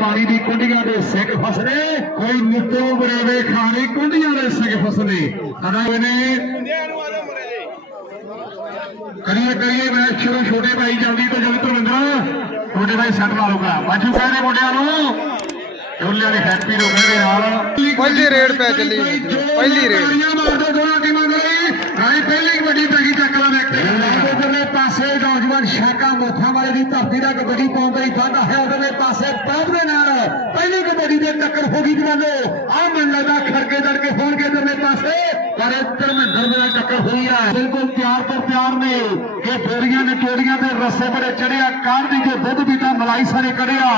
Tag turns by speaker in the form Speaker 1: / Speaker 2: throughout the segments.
Speaker 1: ਪਾਣੀ ਦੀ ਕੁੰਡੀਆਂ ਦੇ ਸਿੱਖ ਫਸਲੇ ਕੋਈ ਨਿੱਤੋਂ ਬਰੇਵੇ ਖਾਣੀ ਕੁੰਡੀਆਂ ਦੇ ਸਿੱਖ ਫਸਲੇ ਅਦਾ ਨੇ ਕਰੀਏ ਕਰੀਏ ਮੈਚ ਸ਼ੁਰੂ ਛੋਟੇ ਭਾਈ ਜਲਦੀ ਤੋਂ ਜਲਦੀ ਧਰਮਿੰਦਰ ਛੋਟੇ ਭਾਈ ਸੱਟ ਮਾਰੂਗਾ ਬਾਜੂ ਕਹਿੰਦੇ ਮੁੰਡਿਆਂ ਨੂੰ। ਚੋਲਿਆਂ ਦੇ ਹੈਪੀ ਨੂੰ ਕਹਿੰਦੇ ਨਾਲ।
Speaker 2: ਪਹਿਲੀ ਰੇਡ ਪੈ ਚੱਲੀ। ਪਹਿਲੀ ਰੇਡ।
Speaker 1: ਤਾੜੀਆਂ ਮਾਰਦੇ ਦੋਨਾਂ ਟੀਮਾਂ ਦੇ ਲਈ। ਰਾਈ ਪਹਿਲੀ ਕਬੱਡੀ ਪੈ ਗਈ ਟੱਕਰਾਂ ਦੇ ਉਧਰਲੇ ਪਾਸੇ ਨੌਜਵਾਨ ਸ਼ਾਕਾ ਮੋਥਾ ਦੀ ਧਰਤੀ ਦਾ ਕਬੱਡੀ ਪਾਉਂਦਾ ਹੀ ਵਾਧਾ ਹੈ ਉਧਰਲੇ ਪਾਸੇ ਟੌਪ ਦੇ ਨਾਲ। ਪਹਿਲੀ ਕਬੱਡੀ ਦੇ ਟੱਕਰ ਹੋ ਗਈ ਜਵਾਨੋ। ਆ ਮੈਨੂੰ ਲੱਗਦਾ ਖੜਕੇ ਦੜਕੇ ਹੋਣਗੇ ਇਧਰਲੇ ਪਾਸੇ। ਪਰ ਇੱਧਰ ਮੈਂ ਦਰਮਿਆਨ ਟੱਕਰ ਹੋਈ ਹੈ ਬਿਲਕੁਲ ਤਿਆਰ ਤੋਂ ਤਿਆਰ ਨੇ। ਇਹ ਬੋਰੀਆਂ ਨਿਚੋੜੀਆਂ ਦੇ ਰਸੇ ਬੜੇ ਚੜਿਆ ਕਾਰ ਦੀ ਜੋ ਦੁੱਧ ਵੀ ਤਾਂ ਮਲਾਈ ਸਾਰੇ ਕੜਿਆ।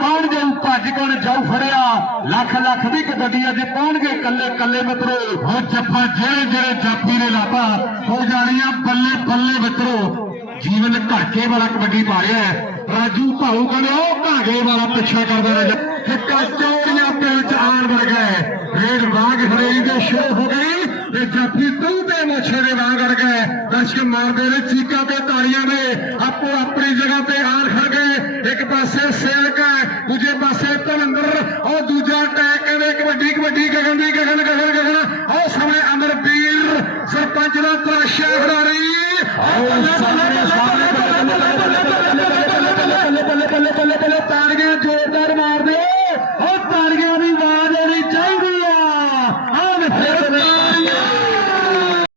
Speaker 1: ਕੌਣ ਜਾਊ ਭੱਜ ਕੌਣ ਜਾਊ ਫੜਿਆ। ਲੱਖ ਲੱਖ ਦੀ ਕਬੱਡੀ ਅੱਜ ਪਾਉਣਗੇ ਕੱਲੇ ਕੱਲੇ ਮਿੱਤਰੋ। ਹੋ ਜੱਫਾ ਜਿਹੜੇ ਜਿਹੜੇ ਜਾਪੀ ਨੇ ਲਾਤਾ। ਹੋ ਜਾਣੀਆਂ ਬੱਲੇ ਬੱਲੇ ਮਿੱਤਰੋ। ਜੀਵਨ ਘੜਕੇ ਵਾਲਾ ਕਬੱਡੀ ਪਾ ਰਿਹਾ ਹੈ। ਰਾਜੂ ਭਾਊ ਕਹਿੰਦੇ, ਉਹ ਘਾਗੇ ਵਾਲਾ ਪਿੱਛਾ ਕਰਦਾ ਰਿਹਾ। ਫਿੱਕਾ ਚੌੜੀਆਂ ਤੇ ਵਿੱਚ ਆਣ ਵਰਗਾ ਹੈ। ਰੇਡ ਵਾਂਗ ਹਰੇਈ ਦੇ ਸ਼ੁਰੂ ਹੋ ਗਈ ਤੇ ਜਾਫੀ ਤੂੰ ਤੇ ਮੱਛੇ ਦੇ ਵਾਂਗ ਅੜ ਗਏ। ਦਰਸ਼ਕ ਮਾਰਦੇ ਨੇ ਚੀਕਾਂ ਤੇ ਤਾੜੀਆਂ ਨੇ। ਆਪੋ ਆਪਣੀ ਜਗ੍ਹਾ ਤੇ ਆਣ ਖੜ ਗਏ। ਇੱਕ ਪਾਸੇ ਸੇਵਕ ਦੂਜੇ ਪਾਸੇ ਧਵਿੰਦਰ ਉਹ ਦੂਜਾ ਟੈਕ ਕਹਿੰਦੇ, ਕਬੱਡੀ ਕਬੱਡੀ, ਗਗਨ ਦੀ ਗਗਨ ਗਗਨ ਗਗਨ। ਉਹ ਸਾਹਮਣੇ ਅਮਰਵੀਰ ਸਰਪੰਚ ਦਾ ਤਰਾਸ਼ਾ ਖਿਡਾਰੀ। ਤਾੜੀਆਂ ਜ਼ੋਰਦਾਰ ਮਾਰਦੇ ਉਹ ਤਾੜੀਆਂ ਦੀ ਆਵਾਜ਼ ਆਉਣੀ ਚਾਹੀਦੀ ਆ। ਆਹ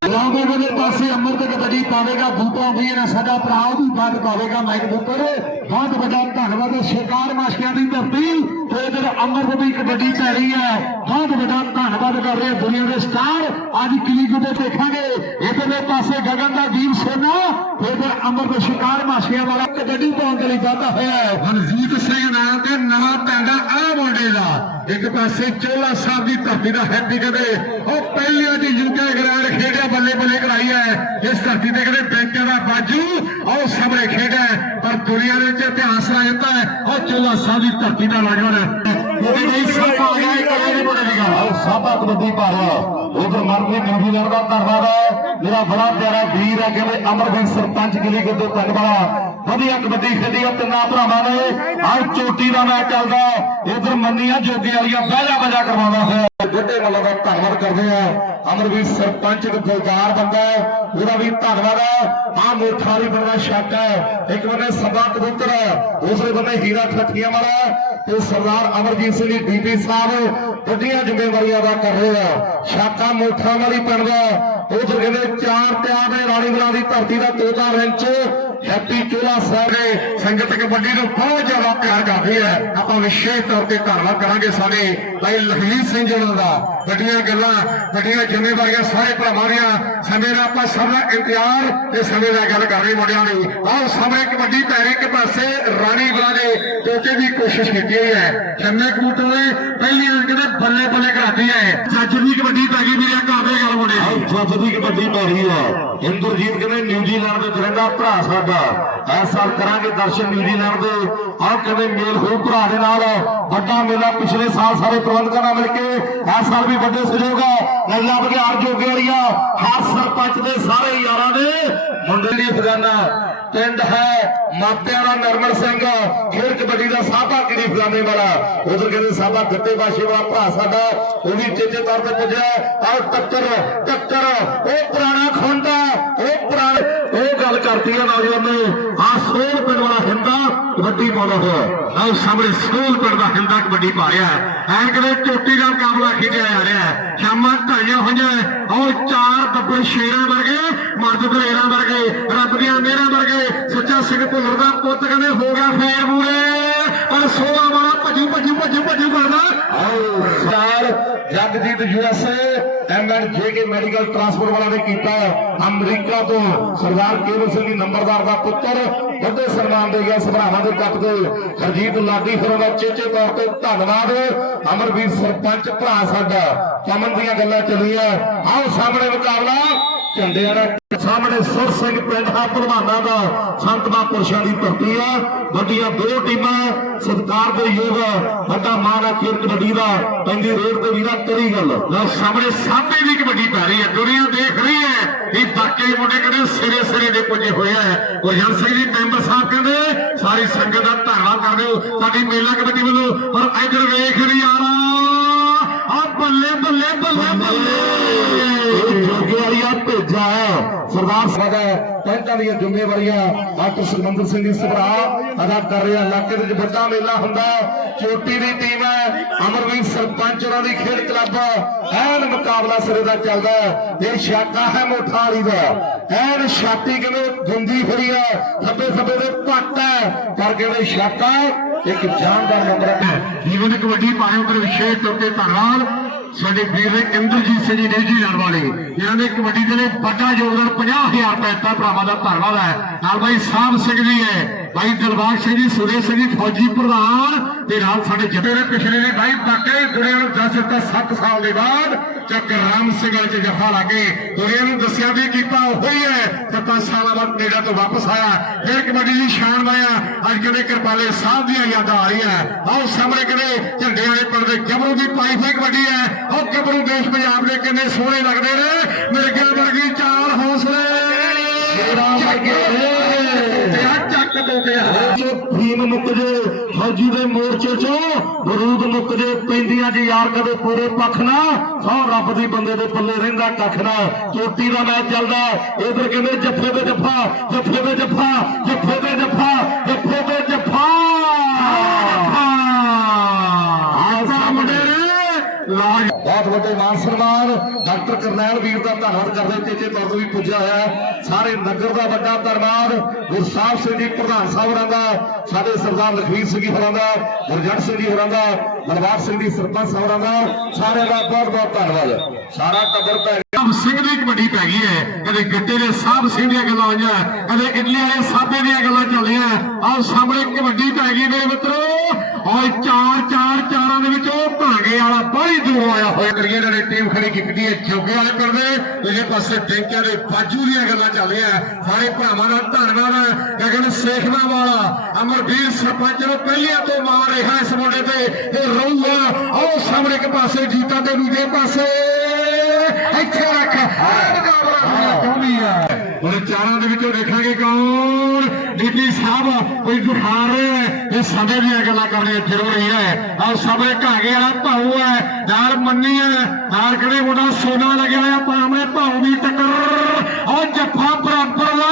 Speaker 1: ਲਾਗੇ ਵਾਲੇ ਪਾਸੇ ਅਮਰਤ ਕਬੱਡੀ ਪਾਵੇਗਾ ਬੂਟਾ ਵੀ ਇਹਨਾਂ ਸਾਡਾ ਭਰਾ ਉਹ ਵੀ ਬਾਤ ਪਾਵੇਗਾ ਮਾਈਕ ਦੇ ਉੱਪਰ ਬਹੁਤ ਵੱਡਾ ਧੰਨਵਾਦ ਸ਼ਿਕਾਰ ਮਾਸ਼ਕਿਆਂ ਦੀ ਧਰਤੀ ਤੇ ਇਧਰ ਅਮਰਤ ਦੀ ਕਬੱਡੀ ਪੈ ਰਹੀ ਹੈ ਬਹੁਤ ਵੱਡਾ ਧੰਨਵਾਦ ਕਰ ਰਹੇ ਦੁਨੀਆ ਦੇ ਸਟਾਰ। ਅੱਜ ਕਲੀਗ ਤੇ ਦੇਖਾਂਗੇ। ਇਧਰਲੇ ਪਾਸੇ ਗਗਨ ਦਾ ਦੀਪ ਸੋਨਾ ਤੇ ਇਧਰ ਅਮਰਤ ਸ਼ਿਕਾਰ ਮਾਸ਼ਕਿਆਂ ਵਾਲਾ ਕਬੱਡੀ ਪਾਉਣ ਦੇ ਲਈ ਵਾਧਾ ਹੋਇਆ ਹੈ। ਹਰਜੀਤ ਸਿੰਘ ਨਾਮ ਤੇ ਨਵਾਂ ਪਿੰਡ ਆ ਮੁੰਡੇ ਦਾ। ਇੱਕ ਪਾਸੇ ਚੋਲਾ ਸਾਹਿਬ ਦੀ ਧਰਤੀ ਦਾ ਹੈਪੀ ਕਹਿੰਦੇ, ਉਹ ਪਹਿਲਿਆਂ ਦੀ ਯੂਕੇ ਗ੍ਰਾਂਡ ਖੇਡਿਆ ਬੱਲੇ ਬੱਲੇ ਕਰਾਈ ਹੈ। ਇਸ ਧਰਤੀ ਤੇ ਕਹਿੰਦੇ ਬੈਂਕਾਂ ਦਾ ਬਾਜੂ, ਉਹ ਸਾਹਮਣੇ ਖੇਡਿਆ ਪਰ ਦੁਨੀਆ ਦੇ ਵਿੱਚ ਇਤਿਹਾਸ ਲਾ ਜਾਂਦਾ ਹੈ। ਉਹ ਚੋਲਾ ਸਾਹਿਬ ਦੀ ਧਰਤੀ ਦਾ ਲਾਜਵਾਨ ਹੈ ਸਾਬਾ ਕਬੱਡੀ ਪਾ ਰਿਹਾ ਉਧਰ ਮਰਦੀ ਨਿਊਜ਼ੀਲੈਂਡ ਦਾ ਧੰਨਵਾਦ ਹੈ। ਮੇਰਾ ਬੜਾ ਪਿਆਰਾ ਵੀਰ ਹੈ, ਕਹਿੰਦੇ ਅਮਰਗੰਜ ਸਰਪੰਚ ਗਿਲੀ ਗੱਦੇ ਧੰਨਵਾਦ। ਵਧੀਆ ਕਬੱਡੀ ਖੇਡੀ ਆ, ਤਿੰਨਾਂ ਭਰਾਵਾਂ ਨੇ। ਆਹ ਚੋਟੀ ਦਾ ਮੈਚ ਚੱਲਦਾ ਇਧਰ ਮੰਨੀਆਂ ਜੋਗੀ ਵਾਲੀਆਂ ਬਹਿਜਾ ਬਜਾ ਕਰਵਾਉਂਦਾ ਹੋਇਆ। ਗੱਡੇ ਵੱਲੋਂ ਦਾ ਧੰਨਵਾਦ ਕਰਦੇ ਆ ਅਮਰਵੀਰ ਸਰਪੰਚ ਇੱਕ ਦਿਲਦਾਰ ਬੰਦਾ ਹੈ। ਉਹਦਾ ਵੀ ਧੰਨਵਾਦ ਹੈ। ਆ ਮੋਠਾਰੀ ਬੰਦਾ ਸ਼ੱਕ ਹੈ। ਇੱਕ ਬੰਦੇ ਸਦਾ ਕਬੂਤਰ ਹੈ। ਦੂਸਰੇ ਬੰਦੇ ਹੀਰਾ ਠੱਠੀਆਂ ਵਾਲਾ ਤੇ ਸਰਦਾਰ ਅਮਰਜੀਤ ਸਿੰਘ ਜੀ ਡੀਪੀ ਸਾਹਿਬ ਵੱਡੀਆਂ ਜ਼ਿੰਮੇਵਾਰੀਆਂ ਅਦਾ ਕਰ ਰਹੇ ਆ। ਸ਼ਾਕਾ ਮੋਠਾ ਵਾਲੀ ਪਿੰਡ ਦਾ। ਉਧਰ ਕਹਿੰਦੇ, ਚਾਰ ਤਿਆਰ ਦੇ ਰਾਣੀ ਬਲਾ ਦੀ ਧਰਤੀ ਦਾ ਤੋਤਾ ਰਿੰਚ। ਹੈਪੀ ਚੋਲਾ ਸਾਹਿਬ ਦੇ ਸੰਗਤ ਕਬੱਡੀ ਨੂੰ ਬਹੁਤ ਜ਼ਿਆਦਾ ਪਿਆਰ ਕਰਦੀ ਹੈ। ਆਪਾਂ ਵਿਸ਼ੇਸ਼ ਤੌਰ ਤੇ ਧੰਨਵਾਦ ਕਰਾਂਗੇ ਸਾਡੇ ਭਾਈ ਲਖਵੀਰ ਸਿੰਘ ਜੀ ਉਹਨਾਂ ਦਾ। ਵੱਡੀਆਂ ਗੱਲਾਂ, ਵੱਡੀਆਂ ਜ਼ਿੰਮੇਵਾਰੀਆਂ ਸਾਰੇ ਭਰਾਵਾਂ ਦੀਆਂ। ਸਮੇਂ ਦਾ ਆਪਾਂ ਸਭ ਦਾ ਇੰਤਜ਼ਾਰ ਤੇ ਸਮੇਂ ਦਾ ਗੱਲ ਕਰ ਰਹੇ ਮੁੰਡਿਆਂ ਦੀ। ਆਹ ਸਾਹਮਣੇ ਕਬੱਡੀ ਪੈ ਰਹੀ ਇੱਕ ਪਾਸੇ, ਰਾਣੀ ਬਲਾ ਦੇ ਤੋਤੇ ਦੀ ਕੋਸ਼ਿਸ਼ ਕੀਤੀ ਹੋਈ ਹੈ। ਛੰਨੇ ਕਬੂਤਰ ਪਹਿਲੀ ਅੰਕ ਦੇ ਬੱਲੇ ਬੱਲੇ ਕਰਾਤੀ ਹੈ। ਜੱਜ ਦੀ ਕਬੱਡੀ ਪੈ ਗਈ ਮੇਰੇ ਕਰਦੇ ਗੱਲ ਮੁੰਡੇ ਜੱਜ ਦੀ ਕਬੱਡੀ ਪੈ ਰਹੀ ਹੈ। ਇੰਦਰਜੀਤ ਕਹਿੰਦੇ, ਨਿਊਜ਼ੀਲੈਂਡ ਵਿੱਚ ਰਹਿੰਦਾ ਭਰਾ ਸਾਡਾ। ਇਸ ਸਾਲ ਕਰਾਂਗੇ ਦਰਸ਼ਨ ਨਿਊਜ਼ੀਲੈਂਡ ਦੇ। ਆਹ ਕਹਿੰਦੇ, ਮੇਲ ਹੋ ਭਰਾ ਦੇ ਨਾਲ। ਵੱਡਾ ਮੇਲਾ ਪਿਛਲੇ ਸਾਲ ਸਾਰੇ ਪ੍ਰਬੰਧਕਾਂ ਨਾਲ ਮਿਲ ਕੇ, ਇਸ ਸਾਲ ਵੀ ਵੱਡੇ ਸਹਿਯੋਗ ਹੈ ਨੱਲਾ ਬਗਿਆੜ ਜੋਗੇਰੀਆ ਹਰ ਸਰਪੰਚ ਦੇ ਸਾਰੇ ਯਾਰਾਂ ਨੇ ਮੁੰਡੇ ਦੀ ਫਗਾਨਾ ਪਿੰਡ ਹੈ ਮਾਪਿਆਂ ਦਾ ਨਰਮਲ ਸਿੰਘ। ਖੇਡ ਕਬੱਡੀ ਦਾ ਸਾਬਾ ਕਿੜੀ ਫਲਾਣੇ ਵਾਲਾ? ਉਧਰ ਕਹਿੰਦੇ ਸਾਬਾ ਗੱਤੇ ਬਾਸ਼ੇ ਵਾਲਾ ਭਰਾ ਸਾਡਾ। ਉਹ ਵੀ ਚੇਚੇ ਤੌਰ ਤੇ ਪੁੱਜਿਆ। ਆਹ ਟੱਕਰ ਟੱਕਰ। ਉਹ ਪੁਰਾਣਾ ਖੁੰਡਾ, ਉਹ ਪੁਰਾਣਾ ਉਹ ਗੱਲ ਕਰਦੀ ਹੈ ਨੌਜਵਾਨ। ਨੇ ਆਹ ਸੋਲ ਪਿੰਡ ਵਾਲਾ ਕਬੱਡੀ ਪਾਉਂਦਾ ਹੋਇਆ ਆਹ ਸਾਹਮਣੇ ਸੋਲ ਪਿੰਡ ਦਾ ਹਿੰਦਾ ਕਬੱਡੀ ਪਾ ਰਿਹਾ ਐਨ ਕਦੇ ਚੋਟੀ ਦਾ ਮੁਕਾਬਲਾ ਖੇਡਿਆ ਜਾ ਰਿਹਾ ਹੈ। ਸ਼ਾਮਾਂ ਢਾਈਆਂ ਹੋਈਆਂ ਆਓ ਚਾਰ ਦੱਬੇ ਸ਼ੇਰਾਂ ਵਰਗੇ ਮਰਦ ਦਲੇਰਾਂ ਵਰਗੇ ਰੱਬ ਦੀਆਂ ਮਿਹਰਾਂ ਵਰਗੇ ਸੱਚਾ ਸਿੰਘ ਭੁੱਲਰ ਦਾ ਪੁੱਤ ਕਹਿੰਦੇ ਹੋ ਗਿਆ ਫੇਰ ਮੂਰੇ। ਔਰ 16 ਵਾਲਾ ਭੱਜੂ ਭੱਜੂ ਭੱਜੂ ਭੱਜੂ ਕਰਦਾ ਆਓ star Jagjit USA MN JK medical transport ਵਾਲਾ ਨੇ ਕੀਤਾ ਅਮਰੀਕਾ ਤੋਂ ਸਰਦਾਰ ਕੇਵਲ ਸਿੰਘ ਦੀ ਨੰਬਰਦਾਰ ਦਾ ਪੁੱਤਰ, ਵੱਡੇ ਸਨਮਾਨ ਦੇ ਗਿਆ ਸਭਰਾਵਾਂ ਦੇ ਕੱਪ ਦੇ। ਹਰਜੀਤ ਲਾਡੀ ਫਿਰ ਦਾ ਚੇਚੇ ਤੌਰ ਤੇ ਧੰਨਵਾਦ। ਅਮਰਵੀਰ ਸਰਪੰਚ ਭਰਾ ਸਾਡਾ ਕਮਨ ਦੀਆਂ ਗੱਲਾਂ ਚੱਲੀਆਂ। ਆਓ ਸਾਹਮਣੇ ਮੁਕਾਬਲਾ।
Speaker 3: ਝੰਡੇ ਵਾਲਾ ਸਾਹਮਣੇ ਸੁਰ ਸਿੰਘ ਪਿੰਡ ਹੈ ਭਲਵਾਨਾਂ ਦਾ ਸੰਤ ਮਹਾਂਪੁਰਸ਼ਾਂ ਦੀ ਧਰਤੀ ਆ। ਵੱਡੀਆਂ ਦੋ ਟੀਮਾਂ ਸਤਿਕਾਰ ਦੇ ਯੋਗ ਵੱਡਾ ਮਾਣ ਹੈ ਖੇਡ ਕਬੱਡੀ ਦਾ। ਪੈਂਦੀ ਰੇਡ ਤੇ ਵੀਰਾ ਕਰੀ ਗੱਲ। ਲਓ, ਸਾਹਮਣੇ ਸਾਹਮਣੇ ਦੀ ਕਬੱਡੀ ਪੈ ਰਹੀ ਹੈ। ਦੁਨੀਆ ਦੇਖ ਰਹੀ ਹੈ ਇਹ ਵਾਕਈ ਮੁੰਡੇ ਕਹਿੰਦੇ ਸਿਰੇ ਸਿਰੇ ਦੇ ਪੁੱਜੇ ਹੋਏ ਆ। ਗੁਰਜਨ ਸਿੰਘ ਜੀ ਮੈਂਬਰ ਸਾਹਿਬ ਕਹਿੰਦੇ, ਸਾਰੀ ਸੰਗਤ ਦਾ ਧੰਨਵਾਦ ਕਰਦੇ ਹੋ। ਸਾਡੀ ਮੇਲਾ ਕਮੇਟੀ ਵੱਲੋਂ, ਪਰ ਇੱਧਰ ਵੇਖ ਰਹੀ ਆ ਆ ਬੱਲੇ ਬੱਲੇ ਬੱਲੇ ਬੱਲੇ। ਜੋਗੇ ਵਾਲੀ ਆ ਭੇਜਾ ਹੈ। ਸਰਦਾਰ ਸਾਹਿਬ ਦਾ ਪੈਂਟਾਂ ਦੀਆਂ ਜ਼ਿੰਮੇਵਾਰੀਆਂ ਡਾਕਟਰ ਸੁਖਮੰਦਰ ਸਿੰਘ ਜੀ ਸਭਰਾ ਅਦਾ ਕਰ ਰਿਹਾ। ਇਲਾਕੇ ਦੇ ਵਿੱਚ ਵੱਡਾ ਮੇਲਾ ਹੁੰਦਾ ਚੋਟੀ ਦੀ ਟੀਮ ਹੈ ਅਮਰਵੀਰ ਸਰਪੰਚ ਉਹਨਾਂ ਦੀ ਖੇਡ ਕਲੱਬ ਐਨ ਮੁਕਾਬਲਾ ਸਿਰੇ ਦਾ ਚੱਲਦਾ ਹੈ। ਇਹ ਸ਼ਾਕਾ ਹੈ ਮੋਠਾ ਵਾਲੀ ਦਾ। ਐਨ ਛਾਤੀ ਕਹਿੰਦੇ ਗੁੰਦੀ ਫਰੀ ਹੈ ਥੱਬੇ ਥੱਬੇ ਦੇ ਪੱਟ ਹੈ। ਪਰ ਕਹਿੰਦੇ ਸ਼ਾਕਾ ਇੱਕ ਜਾਨਦਾਰ ਨੰਬਰ ਹੈ। ਜੀਵਨ ਕਬੱਡੀ ਪਾਇਓ ਕਰ ਵਿਸ਼ੇਸ਼ ਤੌਰ ਤੇ ਧੰਨਵਾਦ। ਸਾਡੇ ਵੀਰ ਨੇ ਇੰਦਰਜੀਤ ਸਿੰਘ ਜੀ ਨੇਜੀ ਲੜ ਵਾਲੇ। ਇਹਨਾਂ ਨੇ ਕਬੱਡੀ ਦੇ ਲਈ ਵੱਡਾ ਯੋਗਦਾਨ 50000 ਰੁਪਏ ਦਿੱਤਾ। ਭਰਾਵਾਂ ਦਾ ਧੰਨਵਾਦ ਹੈ। ਨਾਲ ਬਾਈ ਸਾਹਿਬ ਸਿੰਘ ਜੀ ਹੈ। ਬਾਈ ਦਿਲਬਾਗ ਸਿੰਘ ਜੀ ਸੁਰੇ ਸਿੰਘ ਜੀ ਫੌਜੀ ਪ੍ਰਧਾਨ ਤੇ ਨਾਲ ਸਾਡੇ ਜੱਟੇ ਨੇ ਪਿਛਲੇ ਨੇ ਬਾਈ ਬਾਕੇ ਦੁਨੀਆ ਨੂੰ ਦੱਸ ਦਿੱਤਾ 7 ਸਾਲ ਦੇ ਬਾਅਦ ਚੱਕ ਰਾਮ ਸਿੰਘ ਚ ਜਫਾ ਲਾ ਕੇ ਦੁਨੀਆ ਨੂੰ ਦੱਸਿਆ ਵੀ ਕੀਤਾ ਉਹੀ ਹੈ ਤੇ 5 ਸਾਲਾਂ ਬਾਅਦ ਕੈਨੇਡਾ ਤੋਂ ਵਾਪਸ ਆਇਆ। ਫਿਰ ਕਬੱਡੀ ਦੀ ਸ਼ਾਨ ਲਾਇਆ। ਅੱਜ ਕਹਿੰਦੇ ਕਿਰਪਾਲੇ ਸਾਹਿਬ ਦੀਆਂ ਯਾਦਾਂ ਆ ਰਹੀਆਂ। ਆਓ ਸਾਹਮਣੇ ਕਹਿੰਦੇ ਝੰਡੇ ਵਾਲੇ ਪਿੰਡ ਦੇ ਗੱਭਰੂ ਦੀ ਪਾਈ ਫੇ ਕਬੱਡੀ ਹੈ। ਉਹ ਗੱਭਰੂ ਦੇਸ਼ ਪੰਜਾਬ ਦੇ ਕਿੰਨੇ ਸੋਹਣੇ ਲੱਗਦੇ ਨੇ। ਮਿਰਗੇ ਵਰਗੀ ਚਾਲ ਹੌਸਲੇ। ਸ਼ੇਰਾਂ ਵਰਗੇ ਤੇ ਆ ਚੱਕ ਦੋ ਫੀਮ ਮੁੱਕ ਜੇ, ਫੌਜੀ ਦੇ ਮੋਰਚੇ ਚੋਂ ਬਰੂਦ ਮੁੱਕ ਜੇ, ਪੈਂਦੀਆਂ ਜੀ ਯਾਰ ਕਦੇ ਪੂਰੇ ਪੱਖ ਨਾ, ਸੌ ਰੱਬ ਦੀ ਬੰਦੇ ਦੇ ਪੱਲੇ ਰਹਿੰਦਾ ਕੱਖ ਨਾ। ਚੋਟੀ ਦਾ ਮੈਚ ਚੱਲਦਾ ਇਧਰ ਕਹਿੰਦੇ ਜੱਫੇ ਤੇ ਜੱਫਾ, ਜੱਫੇ ਤੇ ਜੱਫਾ, ਜੱਫੇ ਤੇ ਜੱਫਾ, ਜੱਫੇ ਤੇ ਜੱਫਾ ਆਸਾ ਮੁੰਡੇ ਨੇ ਲਾਜ ਬਹੁਤ ਮਾਨ ਸਨਮਾਨ। ਡਾਕਟਰ ਕਰਨੈਲ ਵੀਰ ਦਾ ਧੰਨਵਾਦ ਕਰਦੇ ਤੇਜੇ ਤੌਰ ਤੇ ਵੀ ਪੁੱਜਿਆ ਹੋਇਆ ਸਾਰੇ ਨਗਰ ਦਾ ਵੱਡਾ ਧੰਨਵਾਦ। ਗੁਰਸਾਹਿਬ ਸਿੰਘ ਜੀ, ਪ੍ਰਧਾਨ ਸਾਹਿਬ ਹੋਰਾਂ ਦਾ, ਸਾਡੇ ਸਰਦਾਰ ਲਖਵੀਰ ਸਿੰਘ ਜੀ ਹੋਰਾਂ ਦਾ, ਗੁਰਜੰਟ ਸਿੰਘ ਜੀ ਹੋਰਾਂ ਦਾ, ਬਲਵਾਰ ਸਿੰਘ ਜੀ, ਸਰਪੰਚ ਸਾਹਿਬ ਹੋਰਾਂ ਦਾ, ਸਾਰਿਆਂ ਦਾ ਬਹੁਤ ਬਹੁਤ ਧੰਨਵਾਦ। ਸਾਰਾ ਟੱਬਰ ਭੈਣ ਸਿੰਘ ਦੀ ਕਬੱਡੀ ਪੈ ਗਈ ਹੈ। ਕਦੇ ਗੱਟੇ ਦੇ ਸਾਹਿਬ ਸਿੰਘ ਦੀਆਂ ਗੱਲਾਂ ਹੋਈਆਂ, ਕਦੇ ਇਡਲੀ ਵਾਲੇ ਸਾਬੇ ਦੀਆਂ ਗੱਲਾਂ ਚੱਲੀਆਂ ਆਹ ਸਾਹਮਣੇ ਕਬੱਡੀ ਪੈ ਗਈ ਮੇਰੇ ਮਿੱਤਰੋ। ਔਰ ਚਾਰ ਚਾਰ ਚਾਰਾਂ ਦੇ ਵਿੱਚ ਉਹ ਭਾਂਗੇ ਵਾਲਾ ਬੜੀ ਦੂਰੋਂ ਆਇਆ ਹੋਇਆ। ਕਰੀਏ ਇਹਨਾਂ ਨੇ ਟੀਮ ਖੜੀ ਕੀਤੀ ਹੈ, ਜੋਗੇ ਵਾਲੇ ਪਿੰਡ ਦੇ। ਦੂਜੇ ਪਾਸੇ ਟੈਂਕਿਆਂ ਦੇ ਬਾਜੂ ਦੀਆਂ ਗੱਲਾਂ ਚੱਲੀਆਂ ਸਾਰੇ ਭਰਾਵਾਂ ਦਾ ਧੰਨਵਾਦ। ਹੈ ਗਗਨ ਸੇਖਵਾ ਵਾਲਾ, ਅਮਰਵੀਰ ਸਰਪੰਚ ਨੂੰ ਪਹਿਲਿਆਂ ਤੋਂ ਮਾਰ ਰਿਹਾ ਇਸ ਮੁੰਡੇ ਤੇ। ਇਹ ਰਹੂਗਾ ਉਹ ਸਾਹਮਣੇ ਇੱਕ ਪਾਸੇ, ਜੀਤਾ ਤੇ ਦੂਜੇ ਪਾਸੇ। ਇੱਥੇ ਰੱਖ। ਇਹ ਮੁਕਾਬਲਾ ਹੋਣਾ ਹੈ। ਹੁਣ ਚਾਰਾਂ ਦੇ ਵਿੱਚੋਂ ਦੇਖਾਂਗੇ ਕੌਣ? ਡੀਪੀ ਸਾਹਿਬ ਕੋਈ ਦਿਖਾ ਰਿਹਾ ਹੈ? ਇਹ ਸਮੇਂ ਦੀਆਂ ਗੱਲਾਂ ਕਰਨੀਆਂ ਜ਼ਰੂਰੀ ਹੈ ਆਹ ਸਾਹਮਣੇ ਘਾਗੇ ਵਾਲਾ ਭਾਊ ਹੈ ਨਾਲ ਮੰਨੀ ਹੈ ਨਾਲ ਕਿਹੜੇ ਮੁੰਡਾ ਸੋਨਾ ਲੱਗਿਆ ਹੋਇਆ ਪਾਵੇਂ ਭਾਊ ਦੀ ਟੱਕਰ। ਉਹ ਜੱਫਾ ਬਰਾਬਰ ਦਾ।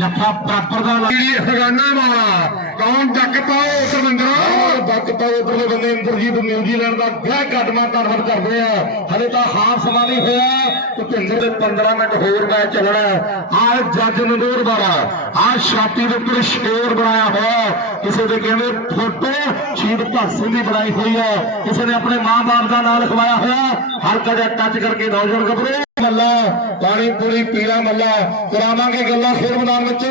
Speaker 3: ਜੱਫਾ ਬਰਾਬਰ ਦਾ। ਜਿਹੜੀ ਹਗਾਨਾ ਵਾਲਾ ਕੌਣ ਡੱਕ ਪਾਓ ਸਰਵਿੰਦਰ ਡੱਕ ਪਾਓ ਉਧਰਲੇ ਬੰਦੇ ਇੰਦਰਜੀਤ ਨਿਊਜ਼ੀਲੈਂਡ ਦਾ ਵਿਆਹ ਕਦਮਾਂ ਧੰਨਵਾਦ ਕਰਦੇ ਆ। ਹਲੇ ਤਾਂ ਹਾਰ ਸਮਾਂ ਨਹੀਂ ਹੋਇਆ ਤੇ ਭਿੰਦਰ ਦੇ 15 ਮਿੰਟ ਹੋਰ ਮੈਚ ਚੱਲਣਾ ਆ ਜੱਜ ਨੰਦੂਰ ਵਾਲਾ ਆ ਛਾਤੀ ਦੇ ਉੱਪਰ ਸ਼ੇਰ ਬਣਾਇਆ ਹੋਇਆ ਕਿਸੇ ਦੇ ਕਹਿੰਦੇ ਫੋਟੋ ਸ਼ਹੀਦ ਭਗਤ ਸਿੰਘ ਦੀ ਬਣਾਈ ਹੋਈ ਹੈ। ਕਿਸੇ ਨੇ ਆਪਣੇ ਮਾਂ-ਬਾਪ ਦਾ ਨਾਮ ਲਿਖਵਾਇਆ ਹੋਇਆ ਹਰ ਕਦੇ ਟੱਚ ਕਰਕੇ ਨੌਜਵਾਨ ਗੱਭਰੂ। ਮੱਲਾ ਪਾਣੀ ਪੂਰੀ ਪੀਲਾ ਮੱਲਾ। ਕਰਾਵਾਂਗੇ ਗੱਲਾਂ ਖੇਡ ਮੈਦਾਨ ਵਿੱਚ।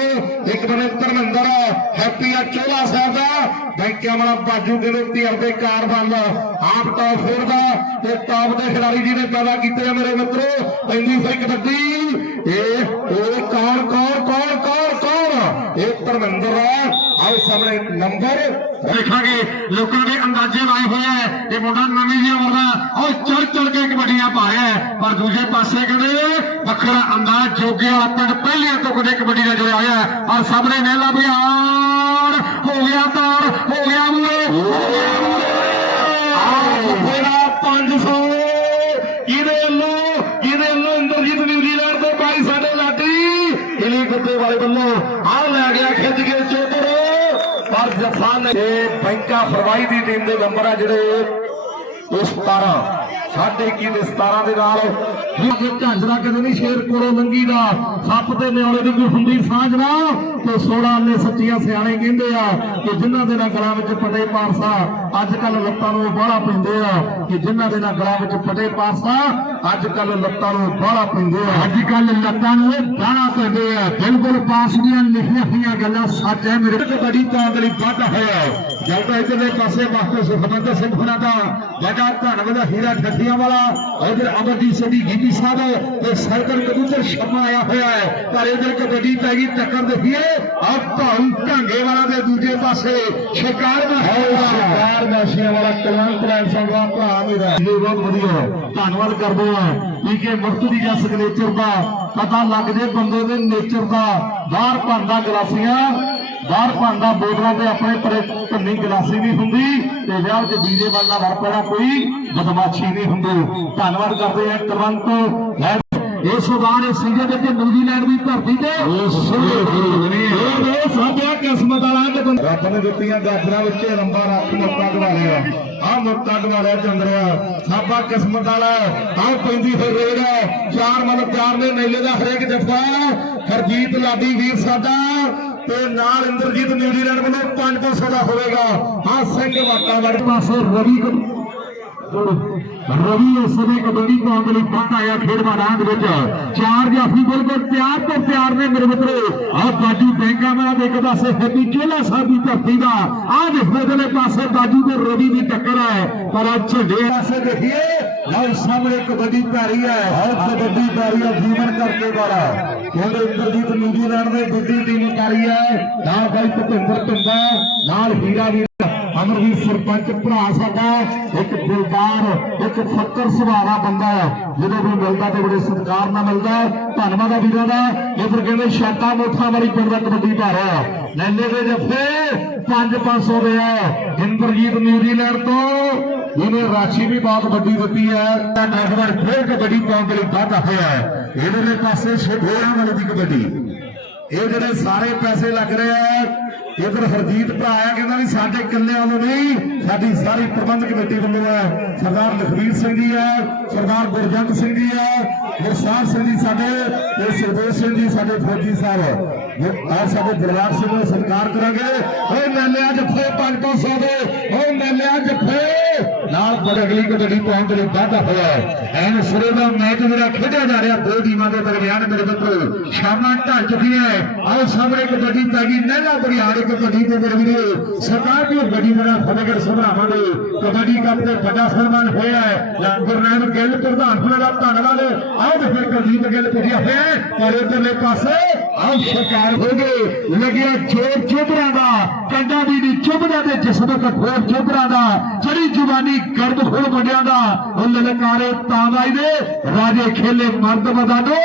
Speaker 3: ਇੱਕ ਬਨੇ ਧਰਮਿੰਦਰ, ਹੈਪੀ ਆ ਚੋਲਾ ਸਾਹਿਬ ਦਾ। ਬੈਂਕਿਆਂ ਵਾਲਾ ਬਾਜੂ ਕਹਿੰਦੇ ਧੀਰ ਦੇ ਕਾਰਬਨ ਆਪ ਟੌਪ ਖੇਡਦਾ ਤੇ ਟੌਪ ਦੇ ਖਿਡਾਰੀ ਜੀ ਪੈਦਾ ਕੀਤੇ ਆ ਮੇਰੇ ਮਿੱਤਰੋ, ਪੈਂਦੀ ਹੋਈ ਕਬੱਡੀ। ਇਹ ਇਹ ਕੌਣ ਕੌਣ ਕੌਣ ਕੌਣ ਕੌਣ? ਇਹ ਧਰਮਿੰਦਰ ਆ। ਆਓ ਸਾਹਮਣੇ ਨੰਬਰ ਦੇਖਾਂਗੇ ਲੋਕਾਂ ਦੇ ਅੰਦਾਜ਼ੇ ਲਾਏ ਹੋਏ ਆ। ਇਹ ਮੁੰਡਾ ਨਵੀਂ ਦੀ ਉਮਰ ਦਾ। ਉਹ ਚੜ ਚੜ ਕੇ ਕਬੱਡੀਆਂ ਪਾ ਰਿਹਾ ਹੈ ਪਰ ਦੂਜੇ ਪਾਸੇ ਕਹਿੰਦੇ, ਵੱਖਰਾ ਅੰਦਾਜ਼ ਜੋਗੇ ਵਾਲਾ ਪਿੰਡ ਪਹਿਲਿਆਂ ਤੋਂ ਕਦੇ ਕਬੱਡੀ ਦਾ ਜੁੜਿਆ ਹੋਇਆ ਹੈ। ਔਰ ਸਾਹਮਣੇ ਨੇਲਾ ਬਿਹਾਰ, ਹੋ ਗਿਆ ਤਾਰ, ਹੋ ਗਿਆ ਮੂਰੇ ਹੋ ਗਿਆ 500 ਇਹਦੇ ਵੱਲੋਂ ਇਹਦੇ ਵੱਲੋਂ ਇੰਦਰਜੀਤ ਨਿਊਜ਼ੀਲੈਂਡ ਤੋਂ ਬਾਈ ਸਾਡੇ ਲਾਡੀ? ਇਲੀ ਕੁੱਤੇ ਵਾਲੇ ਵੱਲੋਂ। ਆਹ ਲੈ ਗਿਆ ਖਿੱਚ ਕੇ ਚੋਤਰ। ਪਰ ਜਫਾਨ ਤੇ ਬੈਂਕਾ ਫਰਵਾਈ ਦੀ ਟੀਮ ਦੇ ਮੈਂਬਰ ਆ ਜਿਹੜੇ ਉਹ 17 ਸਾਡੇ ਕੀ ਦੇ 17 ਦੇ ਨਾਲ? ਜੇ ਝਾਂਜਰਾ ਕਦੇ ਨਹੀਂ ਸ਼ੇਰ ਕੋਲੋਂ ਲੰਗੀ ਦਾ, ਸੱਪ ਤੇ ਨਿਆਲੇ ਦੀ ਕੋਈ ਹੁੰਦੀ ਸਾਂਝ ਨਾ। ਤੇ 16 ਨੇ ਸੱਚੀਆਂ ਸਿਆਣੇ ਕਹਿੰਦੇ ਆ ਕਿ ਜਿਨ੍ਹਾਂ ਦੇ ਨਾਲ ਗਲਾਂ ਵਿੱਚ ਪਟੇ ਪਾਰਸਾ, ਅੱਜ ਕੱਲ ਲੱਤਾਂ ਨੂੰ ਬਾਹਲਾ ਪੈਂਦੇ ਆ ਕਿ ਜਿਨ੍ਹਾਂ ਦੇ ਨਾਲ ਗਲਾਂ ਵਿੱਚ ਪਟੇ ਪਾਰਸਾ ਅੱਜ ਕੱਲ ਲੱਤਾਂ ਨੂੰ ਬਾਹਲਾ ਪੈਂਦੇ ਆ। ਅੱਜ ਕੱਲ ਲੱਤਾਂ ਨੂੰ ਬਾਹਲਾ ਪੈਂਦੇ ਆ। ਬਿਲਕੁਲ ਪਾਸ ਦੀਆਂ ਲਿਖੀਆਂ ਹੋਈਆਂ ਗੱਲਾਂ ਸੱਚ ਹੈ ਮੇਰੇ ਤੇ ਬੜੀ ਤਾਂਦਲੀ ਵੱਧ ਹੋਇਆ ਜਦ ਇਧਰਲੇ ਪਾਸੇ ਮਾਸਟਰ ਸੁਖਮੰਦਰ ਸਿੰਘ ਹੋਣਾ ਦਾ ਵੱਡਾ ਧੰਨਵਾਦ। ਹੀਰਾ ਠੱਠੀਆਂ ਵਾਲਾ ਇਧਰ ਅਮਰਜੀਤ ਸਿੰਘ ਦੀ ਗੀਤੀ ਸਾਹਿਬ ਤੇ ਸਰਕਲ ਕਬੂਤਰ ਸ਼ਰਮਾ ਆਇਆ ਹੋਇਆ ਹੈ। ਪਰ ਇਧਰ ਕਬੱਡੀ ਪੈ ਗਈ ਟੱਕਰ ਦੇਖੀਏ ਆ ਭਾਉ ਢਾਂਗੇ ਵਾਲਾ ਦੇ ਦੂਜੇ ਪਾਸੇ ਸ਼ਿਕਾਰ ਦਾ ਸ਼ਿਕਾਰ ਵਾਸੀਆਂ ਵਾਲਾ ਕਲਵੰਤ ਰਾਏ ਸਿੰਘ ਦਾ ਭਰਾ ਮੇਰਾ। ਇਹ ਬਹੁਤ ਵਧੀਆ। ਧੰਨਵਾਦ ਕਰਦੇ ਆ ਪੀਕੇ ਮੁਰਤਦੀ ਜਾਂ ਸਿਗਨੇਚਰ ਦਾ ਪਤਾ ਲੱਗ ਜੇ ਬੰਦੇ ਦੇ ਨੇਚਰ ਦਾ। ਬਾਹਰ ਭੰਦਾ ਗਲਾਸੀਆਂ, ਬਾਹਰ ਭੰਦਾ ਬੋਤਲਾਂ ਤੇ ਆਪਣੇ ਭੰਨੀ ਗਲਾਸੀ ਵੀ ਹੁੰਦੀ ਤੇ ਵਿਆਹ ਚ ਡੀਜੇ ਵਾਲਾ ਵਰ ਪੈਣਾ ਕੋਈ ਬਦਮਾਸ਼ੀ ਨਹੀਂ ਹੁੰਦੀ। ਧੰਨਵਾਦ ਕਰਦੇ ਆ ਕਲਵੰਤ ਇਸ ਵਾਰ ਇਸ ਸੀਜ਼ਨ ਵਿੱਚ ਨਿਊਜ਼ੀਲੈਂਡ ਦੀ ਧਰਤੀ ਤੇ ਇਹ ਸਾਡਾ ਕਿਸਮਤ ਵਾਲਾ ਜਦੋਂ ਰੱਬ ਨੇ ਦਿੱਤੀਆਂ ਗਾਜਰਾਂ ਵਿੱਚ ਰੰਬਾ ਰੱਖ ਮੌਕਾ ਦਵਾ ਲਿਆ। ਆ ਮੌਕਾ ਦਵਾ ਲਿਆ ਚੰਦਰਿਆ। ਸਾਬਾ ਕਿਸਮਤ ਵਾਲਾ ਆ ਪੈਂਦੀ ਫਿਰ ਰੇਡ ਚਾਰ ਮਨ ਚਾਰ ਨੇ ਨੇਲੇ ਦਾ ਹਰੇਕ ਜੱਫਾ ਹਰਜੀਤ ਲਾਡੀ ਵੀਰ ਸਾਡਾ। ਤੇ ਨਾਲ ਇੰਦਰਜੀਤ ਨਿਊਜ਼ੀਲੈਂਡ ਵੱਲੋਂ 500 ਦਾ ਹੋਵੇਗਾ। ਆ ਸਿੰਘ ਵਾਟਾ ਵੜ ਪਾਸੇ ਰਵੀ ਰਵੀ ਇਸ ਸਮੇਂ ਕਬੱਡੀ ਪਾਉਣ ਦੇ ਲਈ ਪਹੁੰਚ ਆਇਆ ਖੇਡ ਮੈਦਾਨ ਦੇ ਵਿੱਚ। ਚਾਰ ਜਾਫੀ ਬਿਲਕੁਲ ਤਿਆਰ ਤੋਂ ਪਿਆਰ ਨੇ ਮੇਰੇ ਮਿੱਤਰੋ। ਆਹ ਬਾਜੂ ਬੈਂਕਾਂ ਵਾਲਾ ਦੇ ਇੱਕ ਪਾਸੇ ਹੈਪੀ ਚੋਲਾ ਸਾਹਿਬ ਦੀ ਧਰਤੀ ਦਾ। ਆਹ ਦੇਖੋ ਦੇ ਪਾਸੇ ਬਾਜੂ ਤੇ ਰਵੀ ਦੀ ਟੱਕਰ ਹੈ। ਪਰ ਅੱਜ ਝੰਡੇ ਪਾਸੇ ਦੇਖੀਏ। ਲਓ ਸਾਹਮਣੇ ਕਬੱਡੀ ਭਾਰੀ ਹੈ। ਆਹ ਕਬੱਡੀ ਭਾਰੀ ਹੈ ਜੀਵਨ ਕਰਕੇ ਵਾਲਾ ਕਹਿੰਦੇ ਇੰਦਰਜੀਤ ਨਿਊਜ਼ੀਲੈਂਡ ਦੇ ਦੂਜੀ ਟੀਮ ਉਤਾਰੀ ਹੈ। ਨਾਲ ਭਾਈ ਭੁਪਿੰਦਰ ਪਿੰਡਾ, ਨਾਲ ਹੀਰਾ ਵੀ ਵੀਰ ਅਮਰਵੀਰ ਸਰਪੰਚ ਭਰਾ ਸਾਡਾ ਇੱਕ ਦਿਲਦਾਰ, ਇੱਕ ਫੱਕਰ ਸੁਭਾਅ ਬੰਦਾ ਹੈ। ਜਦੋਂ ਵੀ ਮਿਲਦਾ ਤੇ ਬੜੇ ਸਤਿਕਾਰ ਨਾਲ ਮਿਲਦਾ ਧੰਨਵਾਦ ਆ ਵੀਰਾਂ ਦਾ। ਇਧਰ ਕਹਿੰਦੇ ਸ਼ਾਟਾ ਮੋਠਾ ਵਾਲੀ ਪਿੰਡ ਦਾ ਕਬੱਡੀ ਭਾਰਾ ਨੈਲੇ ਦੇ ਜੱਫੇ 5-500 ਦੇ ਹੈ। ਇੰਦਰਜੀਤ ਨਿਊਜ਼ੀਲੈਂਡ ਤੋਂ ਇਹਨੇ ਰਾਸ਼ੀ ਵੀ ਬਹੁਤ ਵੱਡੀ ਦਿੱਤੀ ਹੈ। ਤਾਂ ਨੌਜਵਾਨ ਫੇਰ ਕਬੱਡੀ ਪਾਉਣ ਦੇ ਲਈ ਵਾਧਾ ਹੋਇਆ ਹੈ। ਇਹਦੇ ਪਾਸੇ ਸ਼ੇਖੋਰਾਂ ਵਾਲੀ ਦੀ ਕਬੱਡੀ। ਇਹ ਜਿਹੜੇ ਸਾਰੇ ਪੈਸੇ ਲੱਗ ਰਹੇ ਆ ਇਧਰ ਹਰਜੀਤ ਭਰਾ ਆ, ਕਹਿੰਦਾ ਵੀ ਸਾਡੇ ਇਕੱਲੇ ਵੱਲੋਂ ਨਹੀਂ, ਸਾਡੀ ਸਾਰੀ ਪ੍ਰਬੰਧਕ ਕਮੇਟੀ ਵੱਲੋਂ ਹੈ ਸਰਦਾਰ ਲਖਵੀਰ ਸਿੰਘ ਜੀ ਹੈ ਸਰਦਾਰ ਗੁਰਜੰਟ ਸਿੰਘ ਜੀ ਹੈ ਗੁਰਸਾਹਿਬ ਸਿੰਘ ਜੀ ਸਾਡੇ ਤੇ ਸਰਦੇਵ ਸਿੰਘ ਜੀ ਸਾਡੇ ਫੌਜੀ ਸਾਹਿਬ। ਆ ਸਾਡੇ ਦਰਬਾਰ ਸਿੰਘ ਨੂੰ ਸਤਿਕਾਰ ਕਰਾਂਗੇ, ਓਏ ਮੇਲਿਆਂ ਜੱਫੇ 500 ਦੇ, ਓਏ ਮੇਲਿਆਂ ਜੱਫੇ ਨਾਲ ਬੜ ਅਗਲੀ ਕਬੱਡੀ ਪਾਉਣ ਲਈ ਵਾਧਾ ਹੋਇਆ ਐਨ ਸਿਰੇ ਦਾ ਮੈਚ ਜਿਹੜਾ ਖੇਡਿਆ ਜਾ ਰਿਹਾ ਦੋ ਟੀਮਾਂ ਦੇ ਦਰਮਿਆਨ, ਮੇਰੇ ਮਿੱਤਰੋ, ਸ਼ਾਮਾਂ ਢਲ ਚੁੱਕੀਆਂ ਆਓ ਸਾਹਮਣੇ ਕਬੱਡੀ ਪੈ ਗਈ, ਨਹਿਲਾ ਬਰਿਆੜ ਕਬੱਡੀ ਦੇ ਮੇਰੇ ਵੀਰੋ, ਸਰਕਾਰ ਦੀ ਗੱਡੀ ਮੇਰਾ ਫਤਿਹਗੜ੍ਹ ਸਭਰਾਵਾਂ ਦੇ ਕਬੱਡੀ ਕੱਪ ਤੇ ਵੱਡਾ ਸਨਮਾਨ ਹੋਇਆ ਹੈ। ਗੁਰਨਾਮ ਗਿੱਲ ਪ੍ਰਧਾਨ ਦਾ ਧੰਨਵਾਦ। ਆਓ ਤੇ ਕੁਲਦੀਪ ਗਿੱਲ ਪੁੱਜਿਆ ਹੋਇਆ ਪਰ ਇਧਰਲੇ ਪਾਸੇ ਆਓ ਸ਼ਿਕਾਰ ਹੋ ਗਏ। ਲੱਗਿਆ ਚੋਰ ਚੋਬਰਾਂ ਦਾ, ਕੰਡਾ ਦੀ ਦੀ ਚੁੱਭਦਾ ਤੇ ਜਿਸਮ ਕਠੋਰ ਚੋਬਰਾਂ ਦਾ, ਜਿਹੜੀ ਜਵਾਨੀ ਗਰਦ ਖੋਲ ਮੁੰਡਿਆਂ ਦਾ, ਉਹ ਲਲਕਾਰੇ ਤਾਵਾਈ ਦੇ। ਰਾਜੇ ਖੇਲੇ ਮਰਦ ਮਦਾਨੋ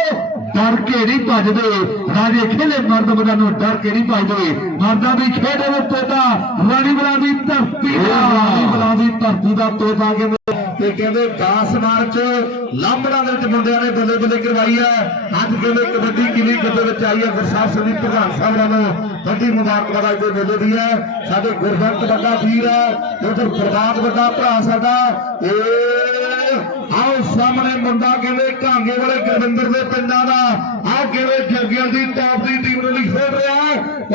Speaker 3: ਡਰ ਕੇ ਨਹੀਂ ਭੱਜਦੇ ਰਾਜੇ ਖੇਲੇ ਮਰਦ ਮਦਾਨੋ ਡਰ ਕੇ ਨਹੀਂ ਭੱਜਦੇ ਮਰਦਾਂ ਦੀ ਖੇਡ ਉਹ ਤੋਤਾ ਰਾਣੀ ਬਲਾ ਦੀ ਧਰਤੀ ਦਾ। ਰਾਣੀ ਬਲਾ ਦੀ ਧਰਤੀ ਦਾ ਤੋਤਾ ਕਹਿੰਦੇ ਤੇ ਕਹਿੰਦੇ 10 ਮਾਰਚ ਲਾਂਬੜਾ ਦੇ ਵਿੱਚ ਮੁੰਡਿਆਂ ਨੇ ਬੱਲੇ ਬੱਲੇ ਕਰਵਾਈ ਹੈ। ਅੱਜ ਕਹਿੰਦੇ ਕਬੱਡੀ ਕਿਲੀ ਗੱਦੇ ਵਿੱਚ ਆਈ ਹੈ? ਗੁਰਸਾਹਿਬ ਸਿੰਘ ਪ੍ਰਧਾਨ ਸਾਹਿਬ ਵੱਲੋਂ ਵੱਡੀ ਮੁਬਾਰਕਬਾਦ ਅੱਜ ਦੇ ਮੇਲੇ ਦੀ ਹੈ। ਸਾਡੇ ਗੁਰਬਖਸ਼ ਵੱਡਾ ਵੀਰ ਹੈ। ਉਧਰ ਪ੍ਰਭਾਤ ਵੱਡਾ ਭਰਾ ਸਾਡਾ। ਇਹ ਆਓ ਸਾਹਮਣੇ ਮੁੰਡਾ ਕੇਵਲ ਢਾਂਗੇ ਗੁਰਵਿੰਦਰ ਦੇ ਪਿੰਡਾਂ ਦਾ। ਆਹ ਕਿਵੇਂ ਜੱਗਿਆਂ ਦੀ ਟਾਪ ਦੀ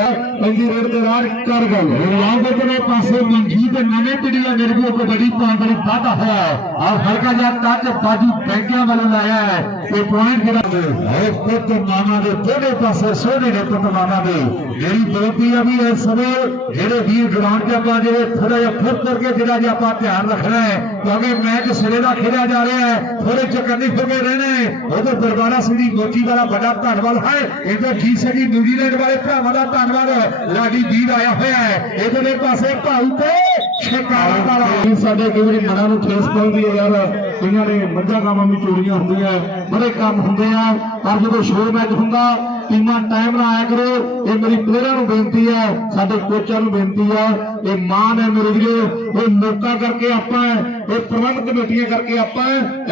Speaker 3: ਰਿਹਾ ਪੰਜੀ ਰੇਡ ਦੇ ਰਾਜ ਕਰ ਗੱਲ ਲਾਗੇ ਦੇ ਪਾਸੇ ਮਨਜੀਤ ਦੇ ਨਵੇਂ ਪੀੜੀ ਦਾ ਨਿਰਭੋ ਕਬੱਡੀ ਪਾਉਣ ਦੇ ਲਈ ਵਾਧਾ ਹੋਇਆ ਆਹ ਹਲਕਾ ਜਿਹਾ ਟੱਚ ਬਾਜੂ ਬੈਂਕਿਆਂ ਵੱਲੋਂ ਲਾਇਆ ਹੈ ਤੇ ਪੁਆਇੰਟ ਜਿਹੜਾ ਹੈ ਪੁੱਤ ਮਾਮਾ ਦੇ ਦੋਨੇ ਪਾਸੇ ਸੋਹਣੇ ਨੇ ਪੁੱਤ ਮਾਮਾ ਦੇ ਮੇਰੀ ਬੇਨਤੀ ਆ ਵੀ ਇਸ ਸਮੇਂ ਜਿਹੜੇ ਵੀਰ ਗਰਾਊਂਡ 'ਚ ਆਪਾਂ ਜਿਹੜੇ ਥੋੜਾ ਜਿਹਾ ਫਿਰ ਕਰਕੇ ਜਿਹੜਾ ਜਿਹਾ ਆਪਾਂ ਧਿਆਨ ਰੱਖਣਾ ਹੈ ਕਿਉਂਕਿ ਮੈਚ ਸਿਰੇ ਦਾ ਖੇਡਿਆ ਜਾ ਰਿਹਾ ਹੈ ਥੋੜੇ ਚੱਕਰ ਨਹੀਂ ਹੋ ਕੇ ਰਹਿਣੇ ਉਧਰ ਦਰਬਾਰਾ ਸਿੰਘ ਦੀ ਮੋਚੀ ਵਾਲਾ ਵੱਡਾ ਧੰਨਵਾਦ ਹੈ ਇਧਰ ਜੀ ਸਿੰਘ ਦਾ ਧੰਨਵਾਦ ਲਾਡੀ ਵੀਰ ਆਇਆ ਹੋਇਆ ਹੈ। ਇਧਰਲੇ ਪਾਸੇ ਭਾਊ ਤੇ ਸ਼ਿਕਾਰਾ ਵਾਲਾ ਸਾਡੇ ਕਈ ਵਾਰੀ ਮਨਾਂ ਨੂੰ ਠੇਸ ਪਹੁੰਚਦੀ ਹੈ ਯਾਰ ਇਹਨਾਂ ਨੇ ਮੱਝਾਂ ਗਾਵਾਂ ਵੀ ਚੋਰੀਆਂ ਹੁੰਦੀਆਂ ਬੜੇ ਕੰਮ ਹੁੰਦੇ ਆ ਪਰ ਜਦੋਂ ਸ਼ੋਅ ਮੈਚ ਹੁੰਦਾ ਟੀਮਾਂ ਟਾਈਮ ਨਾਲ ਆਇਆ ਕਰੋ। ਇਹ ਮੇਰੀ ਪਲੇਅਰਾਂ ਨੂੰ ਬੇਨਤੀ ਹੈ ਸਾਡੇ ਕੋਚਾਂ ਨੂੰ ਬੇਨਤੀ ਹੈ ਇਹ ਮਾਨ ਹੈ ਮੇਰੇ ਵੀਰੋ, ਇਹ ਮੌਕਾ ਕਰਕੇ ਆਪਾਂ ਇਹ ਪ੍ਰਬੰਧ ਕਮੇਟੀਆਂ ਕਰਕੇ ਆਪਾਂ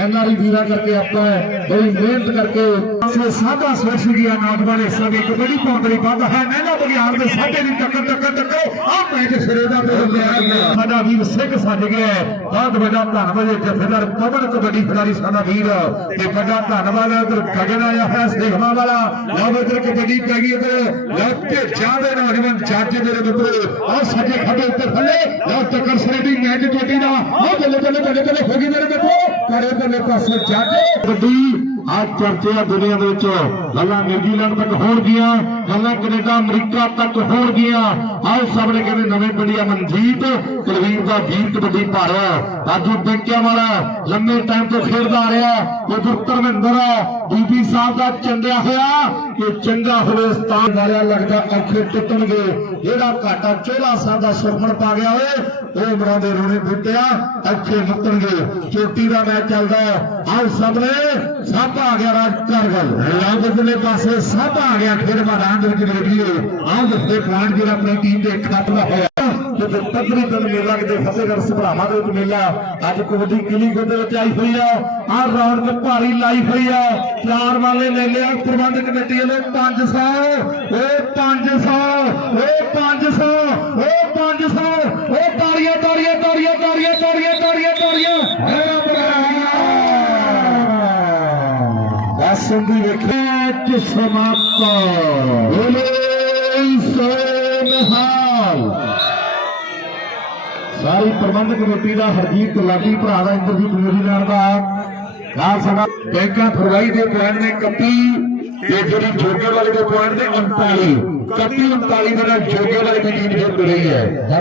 Speaker 3: ਐਨਆਰਈ ਵੀਰਾਂ ਕਰਕੇ ਆਪਾਂ ਬੜੀ ਮਿਹਨਤ ਕਰਕੇ। ਸੇ ਸਾਦਾ ਸਵਰਸ਼ ਗਿਆ ਨੌਜਵਾਨ ਇਸ ਸਮੇਂ ਕਬੱਡੀ ਪਾਉਣ ਦੇ ਲਈ ਹੈ। ਮਹਿਲਾ ਬਗਿਆੜ ਦੇ ਸਾਡੇ ਦੀ ਟੱਕਰ ਟੱਕਰ ਟੱਕਰ ਆ ਮੈਚ ਸਿਰੇ ਦਾ ਤੇ ਲਿਆ ਸਾਡਾ ਵੀਰ ਸਿੰਘ ਸੱਜ ਗਿਆ ਬਹੁਤ ਵੱਡਾ ਧੰਨਵਾਦ ਹੈ, ਜਥੇਦਾਰ ਪਵਨ ਕਬੱਡੀ ਖਿਡਾਰੀ ਸਾਡਾ ਵੀਰ। ਤੇ ਵੱਡਾ ਧੰਨਵਾਦ ਹੈ ਉਧਰ ਗਗਨ ਆਇਆ ਹੈ ਸੇਖਵਾ ਵਾਲਾ। ਲਓ ਇਧਰ ਕਬੱਡੀ ਪੈ ਗਈ ਇਧਰ ਲਓ ਭੇਜਾਂ ਦੇ ਨੌਜਵਾਨ ਚਾਚੇ ਮੇਰੇ ਮਿੱਤਰੋ ਆ ਸੱਜੇ ਖੱਬੇ ਉੱਤੇ ਥੱਲੇ ਲਓ ਚੱਕਰ ਸਿਰੇ ਦੀ ਮੈਚ ਟੋਟੀ ਦਾ ਆ ਬੱਲੇ ਬੱਲੇ ਬੱਲੇ ਬੱਲੇ ਹੋ ਗਈ ਮੇਰੇ ਮਿੱਤਰੋ
Speaker 4: ਪਰ ਇਧਰਲੇ ਪਾਸੇ ਜੱਜ।
Speaker 3: ਗੱਡੀ ਆ ਚਰਚੇ ਆ ਦੁਨੀਆ ਦੇ ਵਿੱਚ ਗੱਲਾਂ ਨਿਊਜ਼ੀਲੈਂਡ ਤੱਕ ਹੋਣਗੀਆਂ ਗੱਲਾਂ ਕੈਨੇਡਾ, ਅਮਰੀਕਾ ਤੱਕ ਹੋਣਗੀਆਂ ਆਓ ਸਭ ਨੇ ਕਹਿੰਦੇ ਨਵੇਂ ਪਿੰਡੀਆ ਮਨਜੀਤ, ਕੁਲਵੀਰ ਦਾ ਵੀਰ ਕਬੱਡੀ ਭਾਰਿਆ ਅੱਜ ਬੈਂਕਿਆਂ ਵਾਲਾ ਲੰਮੇ ਟਾਈਮ ਤੋਂ ਖੇਡਦਾ ਆ ਰਿਹਾ। ਉਧਰ ਧਰਮਿੰਦਰ ਬੀਬੀ ਸਾਹਿਬ ਦਾ ਚੰਗਿਆ ਹੋਇਆ ਕਿ ਚੰਗਾ ਹੋਵੇ ਸਤਾਨ ਵਾਲਿਆ ਲੱਗਦਾ ਔਖੇ ਟੁੱਟਣਗੇ। ਜਿਹੜਾ ਘਾਟਾ ਚੋਲਾ ਸਾਹਿਬ ਦਾ ਸੁਰਮਣ ਪਾ ਗਿਆ ਓਏ ਉਹ ਉਮਰਾਂ ਦੇ ਰੋਣੇ ਬੁੱਟਿਆ ਔਖੇ ਮੁੱਕਣਗੇ। ਚੋਟੀ ਦਾ ਮੈਚ ਚੱਲਦਾ ਆਓ ਸਾਹਮਣੇ ਸੱਪ ਆ ਗਿਆ ਰਾਜ ਕਰਗਲ ਲਾਗਲੇ ਪਾਸੇ ਸੱਪ ਆ ਗਿਆ ਖੇਡ ਮੈਦਾਨ ਦੇ ਵਿੱਚ ਰੇਡੀਓ ਆਓ ਦੱਸਦੇ ਪੁਆਇੰਟ ਜਿਹੜਾ ਆਪਣੀ ਟੀਮ ਦੇ ਖਾਤਮਾ ਹੋਇਆ। ਤੇ ਤਕਰੀ ਮੇਲਾ ਕਿਤੇ ਫਤਿਹਗੜ੍ਹ ਸਭਰਾਵਾਂ ਦੇ ਵਿੱਚ ਮੇਲਾ। ਅੱਜ ਕਬੱਡੀ ਕਿਲੀ ਦੇ ਵਿੱਚ ਆਈ ਹੋਈ ਆ। ਆਹ ਰੌਣਕ ਭਾਰੀ ਲਾਈ ਹੋਈ ਆ। ਚਾਰ ਵਾਲੇ ਮੇਲੇ ਲਿਆ ਪ੍ਰਬੰਧਕ ਕਮੇਟੀ ਵੱਲੋਂ। 500 ਓਏ 500 ਓਏ 500 ਓਏ 500 ਓਏ ਤਾੜੀਆਂ ਤਾੜੀਆਂ ਤਾੜੀਆਂ ਤਾੜੀਆਂ ਤਾੜੀਆਂ ਤਾੜੀਆਂ ਤਾੜੀਆਂ। ਦਸ ਦੀ ਵੇਖਿਆ ਚ ਸਮਾਪਤ ਬੋਲੇ ਸੋ ਨਿਹਾਲ ਸਾਰੀ ਪ੍ਰਬੰਧਕ ਕਮੇਟੀ ਦਾ ਹਰਜੀਤ ਗੁਲਾਬੀ ਭਰਾ ਦਾ ਇੰਟਰਵਿਊ ਨਿਊਜ਼ੀਲੈਂਡ ਦਾ ਨਾਲ ਸਾਡਾ ਬੈਂਕਾਂ ਫਰਵਾਈ ਦੇ ਪੁਆਇੰਟ ਨੇ 31 ਤੇ ਜਿਹੜੀ ਜੋਗੇ ਵਾਲੇ ਦੇ ਪੁਆਇੰਟ ਨੇ 39 31 39 ਦੇ ਨਾਲ ਜੋਗੇ ਵਾਲੇ ਦੀ ਟੀਮ ਜਿੱਤ ਰਹੀ ਹੈ